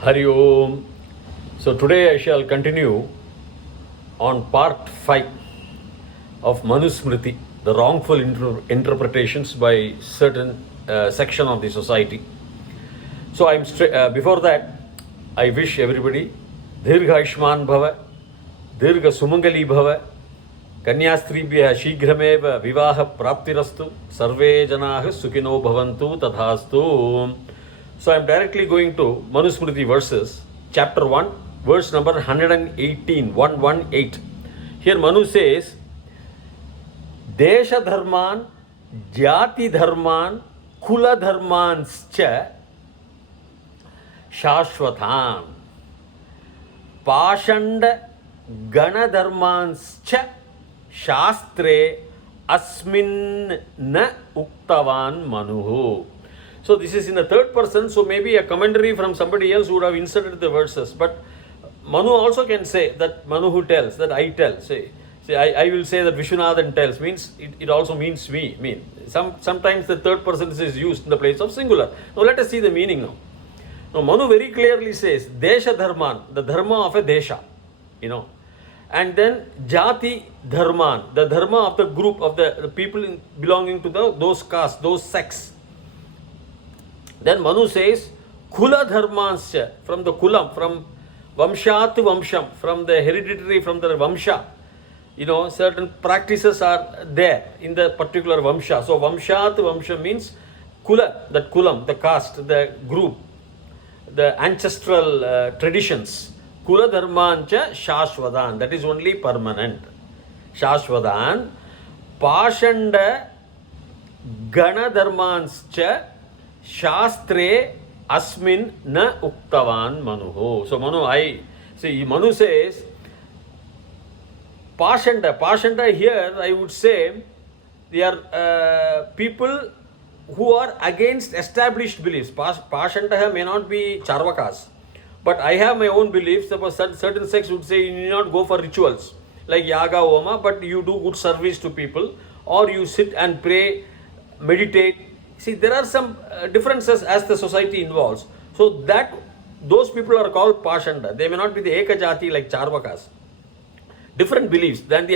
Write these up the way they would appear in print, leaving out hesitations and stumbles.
Hari Om. So today I shall continue on part 5 of Manusmriti, the wrongful interpretations by certain section of the society. So before that, I wish everybody Dirgha Aishman Bhava, Dirgha Sumangali Bhava, Kanyastribhya Shigrameva Vivaha Praptirastu, Sarve Janaha Sukhino Bhavantu Tathastu. So I am directly going to Manusmriti verses, chapter 1, verse number 118, 118. Here Manu says, Desha Dharman, Jati Dharman, Kula Dharmanscha, Shashwathan, Pashanda Gana Dharmanscha, Shastre Asmin Na Uktavan Manuhu. So this is in the third person, so maybe a commentary from somebody else would have inserted the verses. But Manu also can say that Manu who tells, that I tell. Say I will say that Viswanathan tells, means it also means me. Sometimes the third person is used in the place of singular. Now let us see the meaning now. Now Manu very clearly says, Desha Dharman, the dharma of a Desha, and then Jati Dharman, the dharma of the group of the people belonging to those castes, those sects. Then Manu says, Kula Dharmansya, from the Kulam, from Vamsha to Vamsham, from the hereditary, from the Vamsha. Certain practices are there in the particular Vamsha. So Vamsha to Vamsha means Kula, that Kulam, the caste, the group, the ancestral traditions. Kula Dharmancha Shashwadan, that is only permanent. Shashwadan, Pashanda Gana Dharmanscha Shastre Asmin Na Uktavan Manuho. So Manu says, Pashanda here I would say they are people who are against established beliefs. Pashanda may not be Charvakas, but I have my own beliefs. Suppose certain sects would say you need not go for rituals like Yaga Homa, but you do good service to people, or you sit and pray, meditate. See, there are some differences as the society involves. So those people are called Pashanda. They may not be the Ekajati like Charvakas. Different beliefs than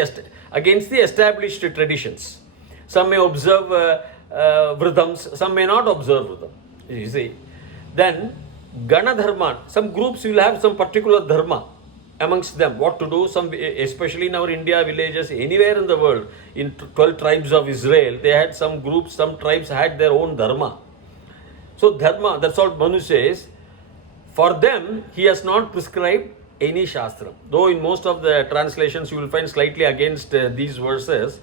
against the established traditions. Some may observe Vridhams, some may not observe Vridham. You see. Then Gana Dharma, some groups will have some particular dharma amongst them, what to do, especially in our India villages, anywhere in the world, in 12 tribes of Israel, they had some groups, some tribes had their own dharma. So dharma, that's what Manu says. For them, he has not prescribed any shastra. Though in most of the translations you will find slightly against these verses,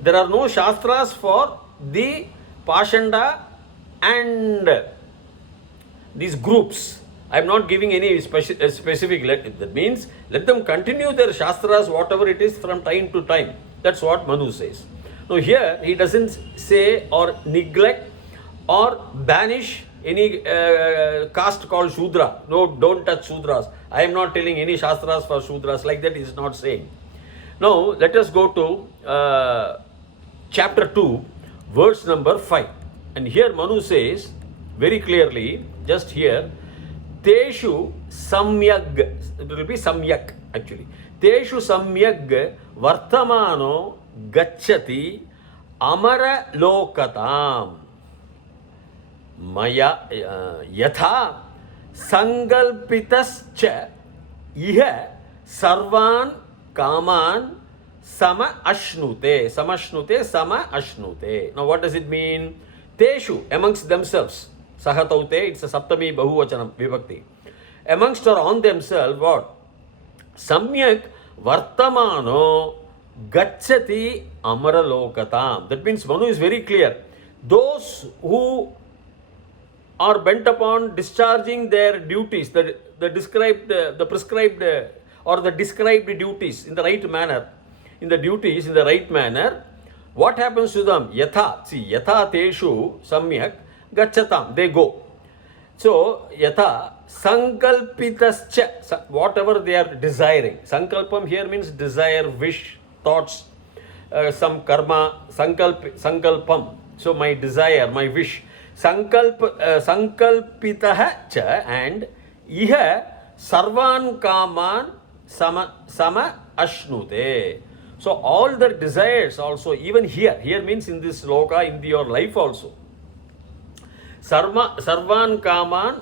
there are no shastras for the Pashanda and these groups. I am not giving any specific. That means let them continue their shastras, whatever it is, from time to time. That's what Manu says. Now here he doesn't say or neglect or banish any caste called Shudra. No, don't touch Shudras. I am not telling any shastras for Shudras. Like that he is not saying. Now let us go to chapter 2, verse number 5. And here Manu says very clearly, just here, Teshu Samyag, it will be Samyak actually. Teshu Samyag Vartamano Gacchati Amara Lokatam Maya Yatha Sangalpitascha Iha Sarvan Kaman Sama Ashnute. Sama Ashnute. Now what does it mean? Teshu, amongst themselves. Sahataute, it's a Saptami Bahuvachanam Vibhakti. Amongst or on themselves, what? Samyak Vartamano Gacchati Amara Lokatam. That means Manu is very clear. Those who are bent upon discharging their duties, the prescribed or the described duties in the right manner, what happens to them? Yatha teshu samyak Gachatam, they go. So, Yatha Sankalpitascha, whatever they are desiring. Sankalpam here means desire, wish, thoughts, some karma, sankalpam. So, my desire, my wish. Sankalpitaha cha, and iha sarvan kaman sama ashnute. So all the desires also, even here means in this loka, in your life also. Sarvan kaman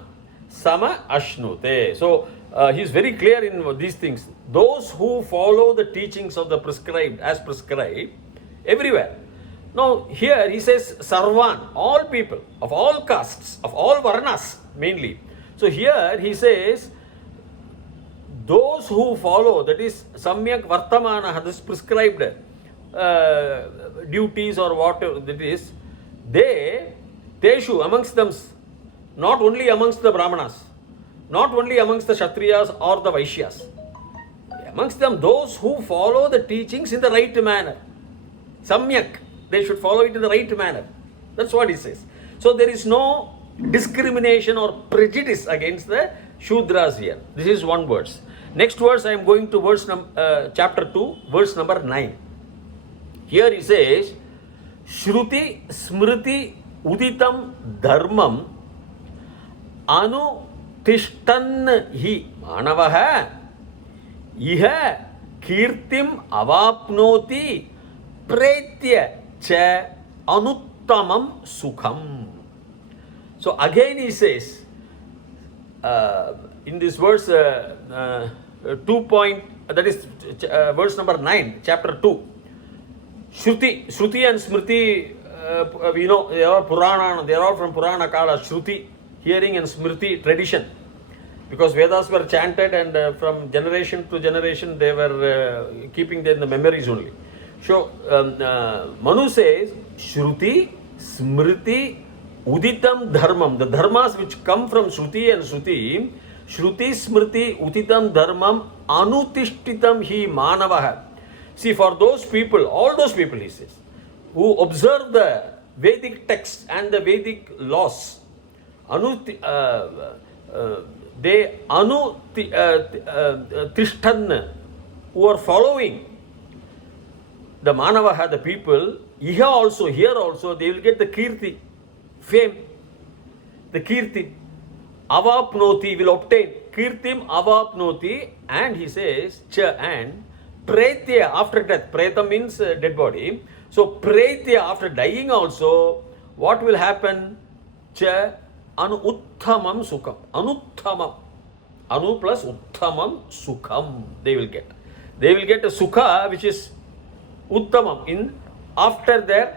sama ashnute. So he is very clear in these things. Those who follow the teachings of the prescribed, as prescribed, everywhere. Now here he says sarvan, all people, of all castes, of all varnas mainly. So here he says those who follow, that is samyak vartamana, this prescribed duties or whatever that is, teshu, amongst them, not only amongst the brahmanas, not only amongst the kshatriyas or the vaishyas, amongst them those who follow the teachings in the right manner. Samyak, they should follow it in the right manner. That's what he says. So there is no discrimination or prejudice against the Shudras here. This is one verse. Next verse, I am going to chapter 2, verse number 9. Here he says, Shruti Smriti Uditam Dharmam Anu Tishtan Hi Manavaha Iha Kirtim Avapnoti Pretya Cha Anuttamam Sukham. So again he says, in this verse 2 point, that is verse number 9, chapter 2, Shruti and Smriti, we know they are Purana, they are all from Purana Kala. Shruti, hearing, and Smriti, tradition. Because Vedas were chanted and from generation to generation they were keeping them in the memories only. So Manu says, Shruti, Smriti, Uditam Dharmam, the dharmas which come from Shruti and Shruti, Shruti Smriti Uditam Dharmam Anutishtitam Hi Manavaha. See, for those people, all those people, he says, who observe the Vedic texts and the Vedic laws, they Tishtan, who are following the Manavaha, the people, here also, they will get the Kirti, fame, the Kirti, Avapnoti will obtain, Kirtim Avapnoti, and he says, Cha, and Pretya after death, Preta means dead body, so Pretya after dying also, what will happen? Cha, Anuttamam Sukham, Anuttamam, Anu plus Uttamam Sukham, they will get a Sukha which is Uttamam in after their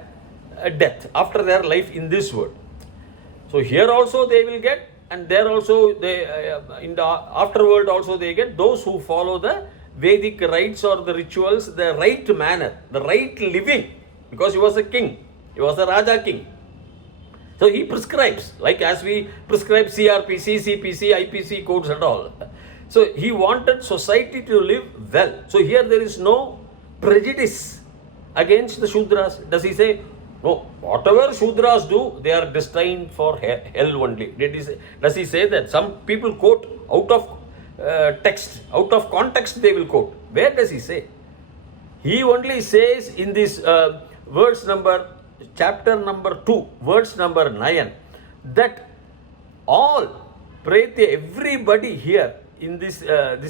death, after their life in this world. So here also they will get, and there also they in the afterworld also they get, those who follow the Vedic rites or the rituals, the right manner, the right living, because he was a king, he was a Raja king. So he prescribes, like as we prescribe CRP, CCPC, IPC codes and all. So he wanted society to live well. So here there is no prejudice against the Shudras. Does he say, no, whatever Shudras do, they are destined for hell only? Does he say that? Some people quote out of text, out of context they will quote. Where does he say? He only says in this verse number, chapter number 2, verse number 9, that all, Pretya, everybody here in this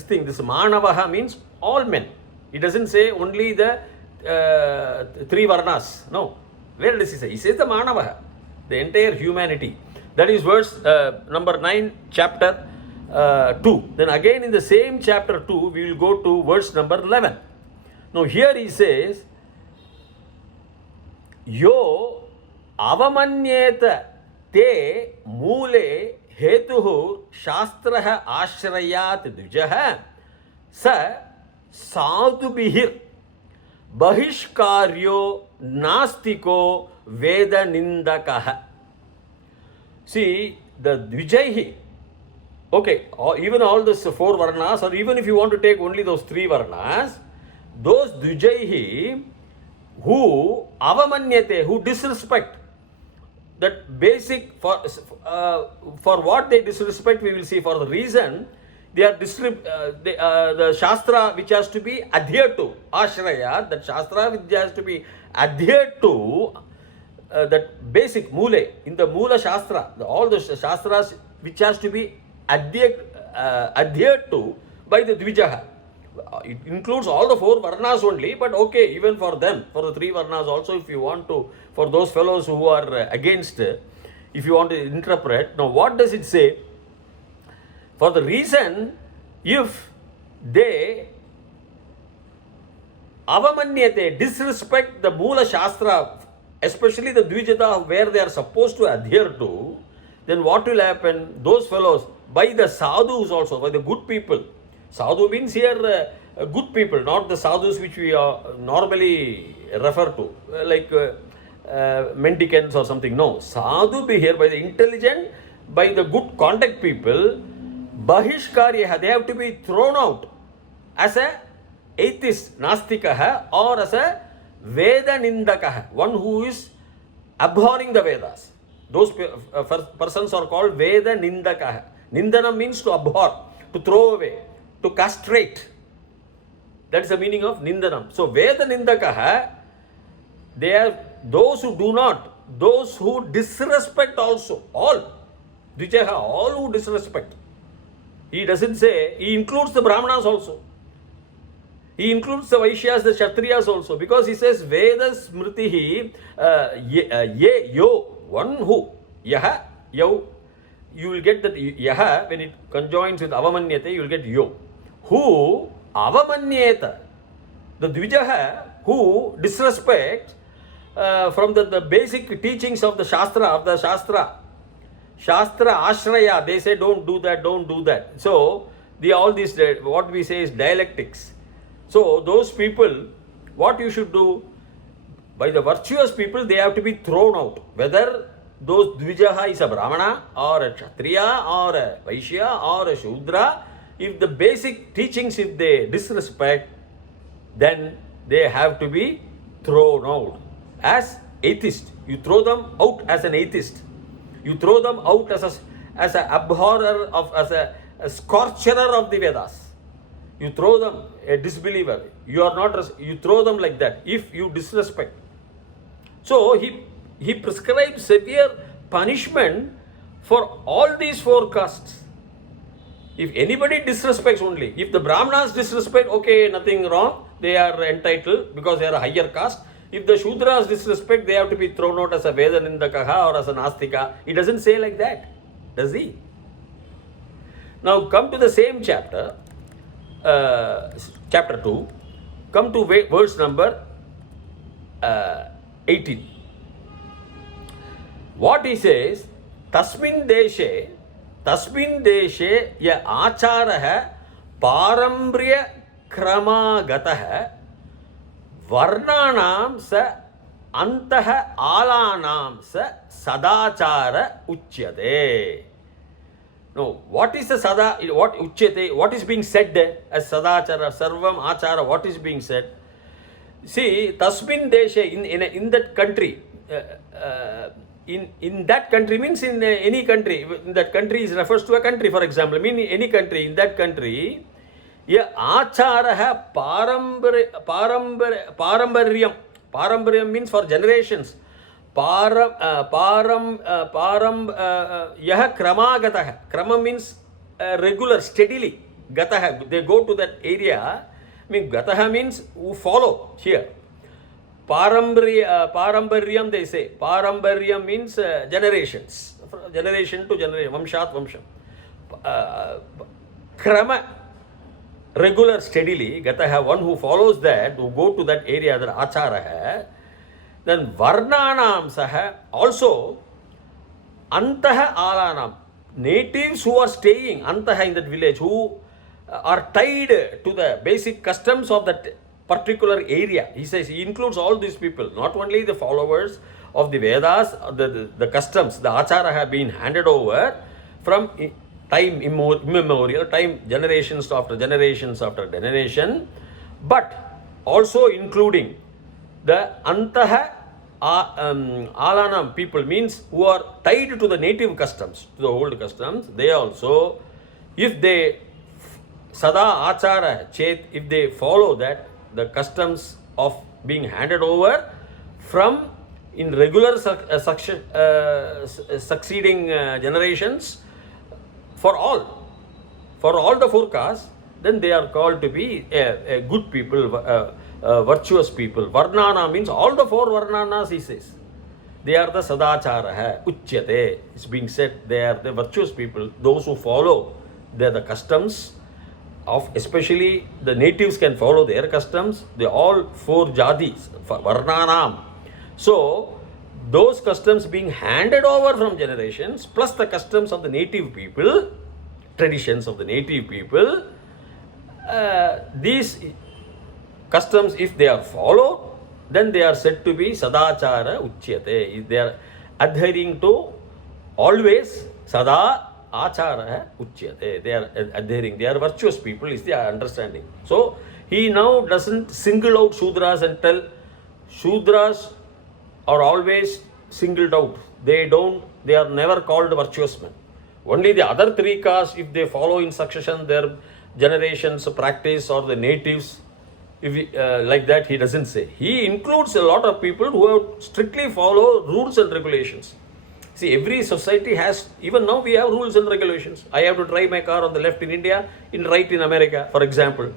thing, this Manavaha means all men. He doesn't say only the three Varnas. No. Where does he say? He says the Manavaha, the entire humanity. That is verse number 9, chapter 2. Then again in the same chapter 2, we will go to verse number 11. Now here he says, Yo avamanyeta te mule hetuhu shastraha ashrayat dvijaha sa sadhubihir bahishkaryo nastiko veda nindakaha. See, the Dvijaihi, okay, even all those four Varnas, or even if you want to take only those three Varnas, those Dvijaihi who avamanyate, who disrespect, that basic, for what they disrespect, we will see. For the reason, they are the Shastra which has to be adhered to, Ashraya, that Shastra which has to be adhered to, that basic Mule, in the Mula Shastra, all the Shastras which has to be adhered adhered to by the Dvijaha. It includes all the 4 Varnas only, but okay, even for them, for the 3 Varnas also, if you want to, for those fellows who are against, if you want to interpret, now what does it say? For the reason, if they avamanyate, disrespect the Moola Shastra, especially the Dvijata where they are supposed to adhere to, then what will happen? Those fellows, by the sadhus also, by the good people. Sadhu means here good people, not the sadhus which we normally refer to, like mendicants or something. No, sadhu be here by the intelligent, by the good conduct people. Bahishkarya, they have to be thrown out as a atheist, nastikah, or as a Veda nindakah, one who is abhorring the Vedas. Those persons are called Veda nindakah. Nindana means to abhor, to throw away, to castrate. That is the meaning of Nindanam. So Veda nindakah, they are those who do not, those who disrespect also, all. Dvijaha, all who disrespect. He doesn't say, he includes the Brahmanas also. He includes the Vaishyas, the Kshatriyas also, because he says Vedas Smritihi ye yo, one who, yaha, yo, you will get that yaha, when it conjoins with avamanyate, you will get yo. Who avamanyeta, the Dvijaha, who disrespect from the basic teachings of the Shastra, Shastra Ashraya, they say don't do that, don't do that. So, all these, what we say is dialectics. So, those people, what you should do, by the virtuous people, they have to be thrown out. Whether those Dvijaha is a Brahmana, or a Kshatriya, or a Vaishya, or a Shudra, if the basic teachings, if they disrespect, then they have to be thrown out as atheist. You throw them out as an atheist. You throw them out as a abhorrer of, as a scorcher of the Vedas. You throw them a disbeliever. You are not. You throw them like that if you disrespect. So he prescribes severe punishment for all these 4 castes. If anybody disrespects only, if the Brahmanas disrespect, okay, nothing wrong. They are entitled because they are a higher caste. If the Shudras disrespect, they have to be thrown out as a Veda Nindakaha or as a Nastika. He doesn't say like that, does he? Now come to the same chapter, chapter 2, come to verse number 18. What he says, Tasmin deshe ya acharah parambriya kramagatah varnanam sa antah alanam sa sadachara uchyate. No, what is the sada, what uchyate, what is being said as sadachara, sarvam achara, what is being said? See, tasmin deshe, in that country, in that country means in any country, in that country is refers to a country, for example, meaning any country, in that country, ya acharah parambaryam means for generations. Yah kramagatah. Krama means regular, steadily. Gatah, they go to that area. I mean, gatah means who follow here. Parambaryam they say. Parambaryam means generations. Generation to generation. Vamshat vamsham. Krama, regular, steadily. Gatah, one who follows that, who go to that area, that achara hai. Then Varnanam Saha, also Antaha Alanam, natives who are staying Antaha in that village, who are tied to the basic customs of that particular area. He says he includes all these people, not only the followers of the Vedas, the customs, the Achara have been handed over from time immemorial, time generations after generation, but also including the Antaha Alanam people, means who are tied to the native customs, to the old customs. They also, if they Sada Achara Chet, if they follow that, the customs of being handed over from in regular succeeding generations, for all for all the 4 castes, then they are called to be a good people, virtuous people. Varnana means all the 4 Varnanas, he says. They are the Sadachara, Uchyate. It's being said they are the virtuous people, those who follow the customs of, especially the natives can follow their customs, they all 4 jadis, Varnanam. So, those customs being handed over from generations, plus the customs of the native people, traditions of the native people, these customs, if they are followed, then they are said to be Sadachara Uchyate. They are adhering to always Sada Achara Uchyate. They are adhering, they are virtuous people, is the understanding. So, he now doesn't single out Shudras and tell Shudras are always singled out. They are never called virtuous men. Only the other 3 castes, if they follow in succession their generations practice or the natives, if like that, he doesn't say. He includes a lot of people who have strictly follow rules and regulations. See, every society has, even now we have rules and regulations. I have to drive my car on the left in India, in right in America, for example.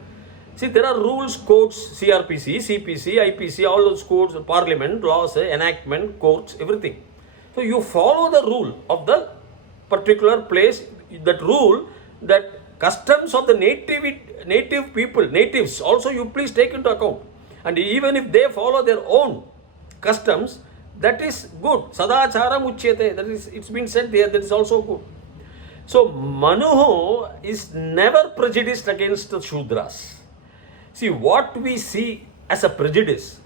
See, there are rules, codes, CRPC, CPC, IPC, all those codes, parliament, laws, enactment, courts, everything. So you follow the rule of the particular place, that rule, that customs of the native people, natives, also you please take into account. And even if they follow their own customs, that is good. Sadacharam uchyate, that is, it's been said there, that is also good. So Manu is never prejudiced against the Shudras. See, what we see as a prejudice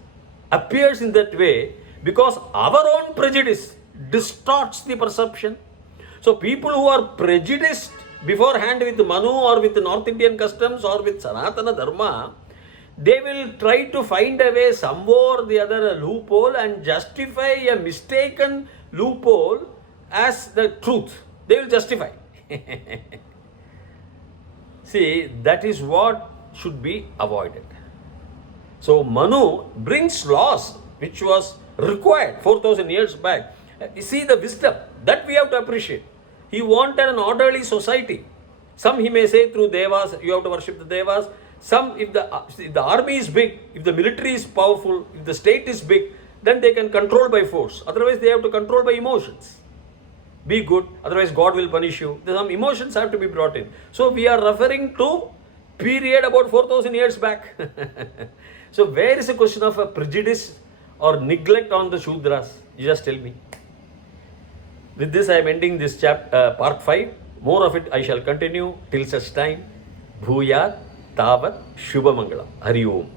appears in that way because our own prejudice distorts the perception. So people who are prejudiced beforehand with Manu or with North Indian customs or with Sanatana Dharma, they will try to find a way, some or the other, a loophole, and justify a mistaken loophole as the truth. They will justify. See, that is what should be avoided. So Manu brings laws which was required 4,000 years back. You see the wisdom that we have to appreciate. He wanted an orderly society. Some he may say through Devas, you have to worship the Devas. Some, if the army is big, if the military is powerful, if the state is big, then they can control by force. Otherwise, they have to control by emotions. Be good, otherwise God will punish you. Some emotions have to be brought in. So we are referring to period about 4,000 years back. So where is the question of a prejudice or neglect on the Shudras? You just tell me. With this, I am ending this part 5. More of it I shall continue till such time. Bhuyat Tavat Shubhamangalam. Hari Om.